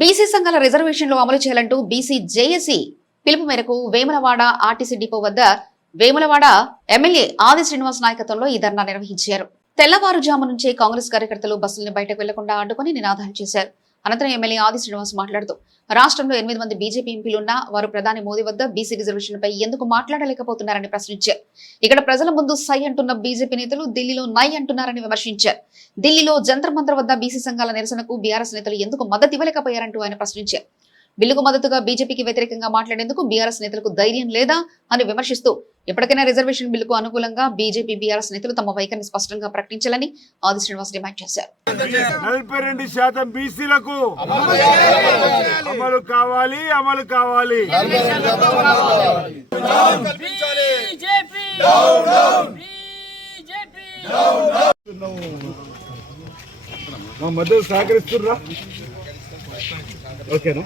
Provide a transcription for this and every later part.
BC సంఘాల రిజర్వేషన్లు అమలు చేయాలంటూ బీసీ జేఏసీ పిలుపు మేరకు వేములవాడ ఆర్టీసీ డిపో వద్ద వేములవాడ ఎమ్మెల్యే ఆది శ్రీనివాస్ నాయకత్వంలో ఈ ధర్నా నిర్వహించారు. తెల్లవారుజాము నుంచే కాంగ్రెస్ కార్యకర్తలు బస్సులను బయటకు వెళ్లకుండా అడ్డుకుని నినాదాలు చేశారు. అనంతరం ఎమ్మెల్యే ఆది శ్రీనివాస్ మాట్లాడుతూ రాష్ట్రంలో 8 మంది బీజేపీ ఎంపీలున్నా వారు ప్రధాని మోదీ వద్ద బీసీ రిజర్వేషన్లపై ఎందుకు మాట్లాడలేకపోతున్నారని ప్రశ్నించారు. ఇక్కడ ప్రజల ముందు సై అంటున్న బీజేపీ నేతలు ఢిల్లీలో నై అంటున్నారని విమర్శించారు. ఢిల్లీలో జంతర్ మంతర్ వద్ద బీసీ సంఘాల నిరసనకు బీఆర్ఎస్ నేతలు ఎందుకు మద్దతు ఇవ్వలేకపోయారంటూ ఆయన ప్రశ్నించారు. బిల్లుకు మద్దతుగా బీజేపీకి వ్యతిరేకంగా మాట్లాడేందుకు బీఆర్ఎస్ నేతలకు ధైర్యం లేదా అని విమర్శిస్తూ ఇప్పటికైనా రిజర్వేషన్ బిల్లుకు అనుకూలంగా బీజేపీ బీఆర్ఎస్ నేతలు తమ వైఖరిని స్పష్టంగా ప్రకటించాలని ఆది శ్రీనివాస్ డిమాండ్ చేశారు. 42% బీసీలకు అమలు కావాలి, అమలు కావాలి. మా మద్దతు సహకరిస్తుర్రా? ఓకేనా?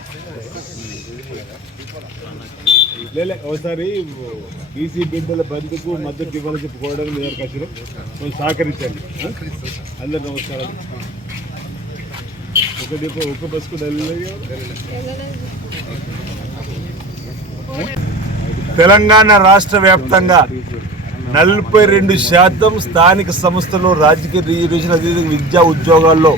లేలే ఒకసారి బీసీ బిడ్డల బంధుకు మద్దతు ఇవ్వాలని చెప్పుకోవడానికి మీ దగ్గరకు వచ్చిన సహకరించండి. అందరు నమస్కారాలు. ఒక బస్కు తెలంగాణ రాష్ట్ర వ్యాప్తంగా 42% స్థానిక సంస్థల్లో రాజకీయ రిజర్వేషన్ అదేవిధంగా విద్యా ఉద్యోగాల్లో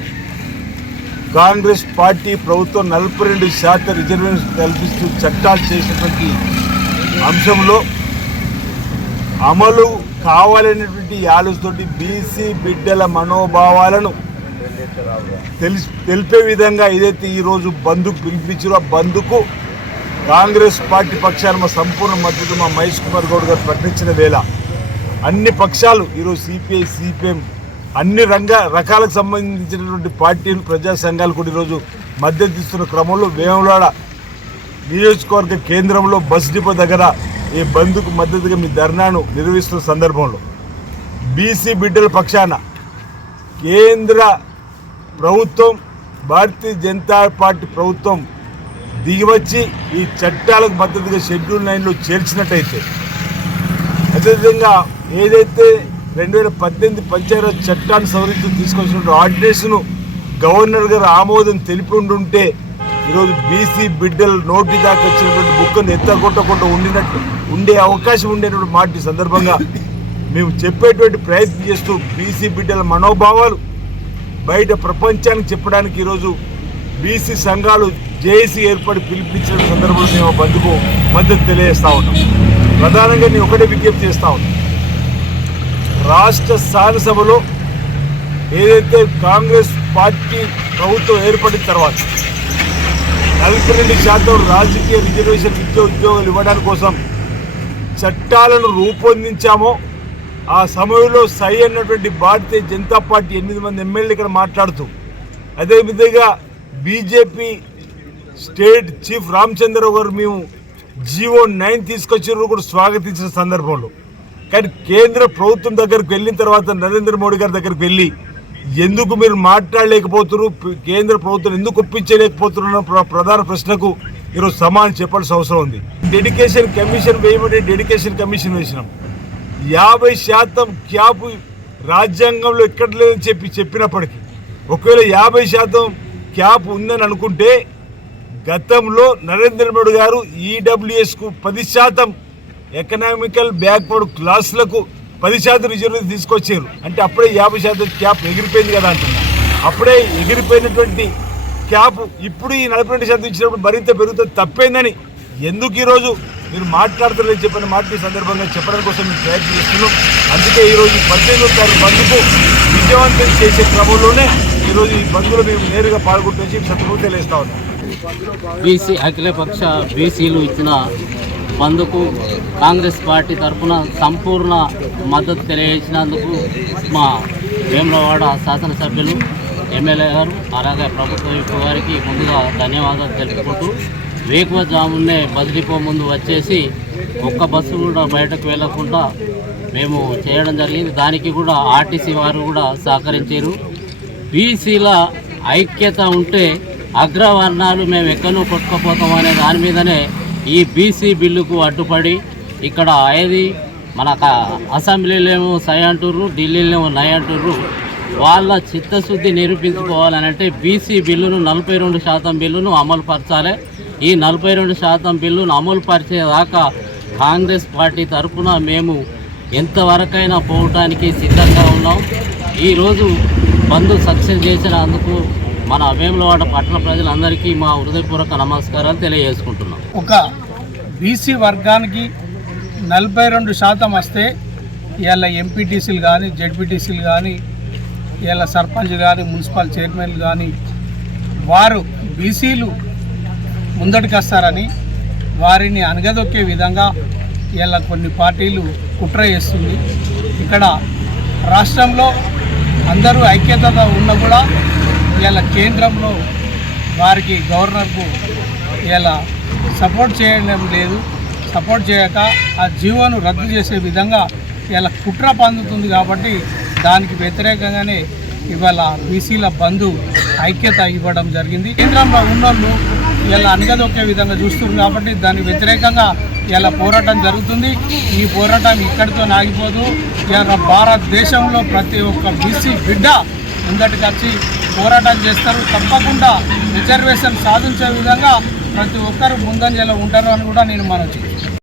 కాంగ్రెస్ పార్టీ ప్రభుత్వం 42% రిజర్వేషన్ కల్పిస్తూ చట్టాలు చేసినటువంటి అంశంలో అమలు కావాలనేటువంటి ఆలోచనతోటి బీసీ బిడ్డల మనోభావాలను తెలిపే విధంగా ఏదైతే ఈరోజు బంద్కు పిలిపించారో ఆ బంద్కు కాంగ్రెస్ పార్టీ పక్షాన మా సంపూర్ణ మద్దతు మా మహేష్ కుమార్ గౌడ్ గారు ప్రకటించిన వేళ అన్ని పక్షాలు ఈరోజు సిపిఐ సిపిఎం అన్ని రకాలకు సంబంధించినటువంటి పార్టీలు ప్రజా సంఘాలు కూడా ఈరోజు మద్దతు ఇస్తున్న క్రమంలో వేములవాడ నియోజకవర్గ కేంద్రంలో బస్ డిపో దగ్గర ఈ బంద్కు మద్దతుగా మీ ధర్నాను నిర్వహిస్తున్న సందర్భంలో బీసీ బిడ్డల పక్షాన కేంద్ర ప్రభుత్వం భారతీయ జనతా పార్టీ ప్రభుత్వం దిగివచ్చి ఈ చట్టాలకు మద్దతుగా షెడ్యూల్ 9లో చేర్చినట్టయితే అదేవిధంగా ఏదైతే 2018 పంచాయతీ చట్టాన్ని సవరించి తీసుకొచ్చిన ఆర్డినెన్స్ను గవర్నర్ గారు ఆమోదం తెలిపి ఉంటే ఈరోజు బీసీ బిడ్డలు నోటి దాకా వచ్చినటువంటి బుక్కను ఎత్తగొట్టకుండా ఉండే అవకాశం ఉండేటువంటి మాట సందర్భంగా మేము చెప్పేటువంటి ప్రయత్నం చేస్తూ బీసీ బిడ్డల మనోభావాలు బయట ప్రపంచానికి చెప్పడానికి ఈరోజు బీసీ సంఘాలు జేఏసీ ఏర్పడి పిలిపించిన సందర్భంలో మేము బంద్కు మద్దతు తెలియజేస్తా ఉన్నాం. ప్రధానంగా నేను ఒకటే విజ్ఞప్తి చేస్తా ఉన్నాం. రాష్ట్ర శాసనసభలో ఏదైతే కాంగ్రెస్ పార్టీ ప్రభుత్వం ఏర్పడిన తర్వాత 42% రాజకీయ రిజర్వేషన్ విద్యా ఉద్యోగాలు ఇవ్వడానికి కోసం చట్టాలను రూపొందించామో ఆ సమయంలో సై అన్నటువంటి భారతీయ జనతా పార్టీ 8 మంది ఎమ్మెల్యేలు ఇక్కడ మాట్లాడుతూ అదేవిధంగా బీజేపీ స్టేట్ చీఫ్ రామచంద్రరావు గారు మేము జీవో 9 తీసుకొచ్చిన కూడా స్వాగతించిన సందర్భంలో కానీ కేంద్ర ప్రభుత్వం దగ్గరకు వెళ్ళిన తర్వాత నరేంద్ర మోడీ గారి దగ్గరికి వెళ్ళి ఎందుకు మీరు మాట్లాడలేకపోతున్నారు, కేంద్ర ప్రభుత్వం ఎందుకు ఒప్పించలేకపోతున్న ప్రధాన ప్రశ్నకు ఈరోజు సమాధానం చెప్పాల్సిన అవసరం ఉంది. డెడికేషన్ కమిషన్ వేయమంటే డెడికేషన్ కమిషన్ వేసినాం. 50% క్యాప్ రాజ్యాంగంలో ఎక్కడ లేదని చెప్పినప్పటికీ ఒకవేళ 50% క్యాప్ ఉందని అనుకుంటే గతంలో నరేంద్ర మోడీ గారు ఈడబ్ల్యూఎస్కు 10% ఎకనామికల్ బ్యాక్వర్డ్ క్లాసులకు 10% రిజర్వేషన్ తీసుకొచ్చారు. అంటే అప్పుడే 50% క్యాప్ ఎగిరిపోయింది కదా అంటున్నారు. అప్పుడే ఎగిరిపోయినటువంటి క్యాప్ ఇప్పుడు ఈ 42% ఇచ్చినప్పుడు మరింత పెరుగుతుంది. తప్పైందని ఎందుకు ఈరోజు మీరు మాట్లాడతలేదని చెప్పిన మాట సందర్భంగా చెప్పడం కోసం మేము ప్రయత్నం చేస్తున్నాం. అందుకే ఈరోజు 18వ తారీఖు బంద్కు విజయవంతం చేసే క్రమంలోనే ఈరోజు ఈ బంద్లో మేము నేరుగా పాల్గొంటే సంతృప్తి తెలియజేస్తా ఉన్నాం. బీసీ అఖిలపక్ష బీసీలు ఇచ్చిన బంద్కు కాంగ్రెస్ పార్టీ తరఫున సంపూర్ణ మద్దతు తెలియజేసినందుకు మా వేములవాడ శాసనసభ్యులు ఎమ్మెల్యే గారు అలాగే ప్రభుత్వ విప్ గారికి ముందుగా ధన్యవాదాలు తెలుపుకుంటూ వేకువజామునే బస్ డిపో ముందు వచ్చేసి ఒక్క బస్సు కూడా బయటకు వెళ్లకుండా మేము చేయడం జరిగింది. దానికి కూడా ఆర్టీసీ వారు కూడా సహకరించారు. బీసీల ఐక్యత ఉంటే అగ్రవర్ణాలు మేము ఎక్కడో కొట్టుకుపోతాం అనే దాని మీదనే ఈ బీసీ బిల్లుకు అడ్డుపడి ఇక్కడ ఏది మన అసెంబ్లీలో ఏమో సై అంటుర్రు, ఢిల్లీలో ఏమో నై అంటుర్రు. వాళ్ళ చిత్తశుద్ధి నిరూపించుకోవాలనంటే బీసీ బిల్లును 42% బిల్లును అమలు పరచాలి. ఈ 42% బిల్లును అమలు పరిచేదాకా కాంగ్రెస్ పార్టీ తరఫున మేము ఎంతవరకైనా పోవటానికి సిద్ధంగా ఉన్నాం. ఈరోజు బంద్ సక్సెస్ చేసినందుకు మన వేములవాడ పట్టణ ప్రజలందరికీ మా హృదయపూర్వక నమస్కారాలు తెలియజేసుకుంటున్నాం. ఒక బీసీ వర్గానికి 42% వస్తే ఇవాళ ఎంపీటీసీలు కానీ జెడ్పీటీసీలు కానీ ఇవాళ సర్పంచ్ కానీ మున్సిపల్ చైర్మన్లు కానీ వారు బీసీలు ముందటికి వస్తారని వారిని అణగదొక్కే విధంగా ఇవాళ కొన్ని పార్టీలు కుట్ర చేస్తుంది. ఇక్కడ రాష్ట్రంలో అందరూ ఐక్యతగా ఉన్నా కూడా ఇవాళ కేంద్రంలో వారికి గవర్నర్కు ఇలా సపోర్ట్ చేయడం లేదు. సపోర్ట్ చేయక ఆ జీవోను రద్దు చేసే విధంగా ఇలా కుట్ర పందుతుంది. కాబట్టి దానికి వ్యతిరేకంగానే ఇవాళ బీసీల బంధు ఐక్యత ఇవ్వడం జరిగింది. కేంద్రంలో ఉన్నోళ్ళు ఇలా అణగదొక్కే విధంగా చూస్తున్నారు కాబట్టి దానికి వ్యతిరేకంగా ఇలా పోరాటం జరుగుతుంది. ఈ పోరాటం ఇక్కడితో ఆగిపోదు. ఇలా భారతదేశంలో ప్రతి ఒక్క బీసీ బిడ్డ ముందటికి వచ్చి పోరాటం చేస్తారు. తప్పకుండా రిజర్వేషన్ సాధించే విధంగా ప్రతి ఒక్కరు ముందంజలో ఉంటారు అని కూడా నేను మనవి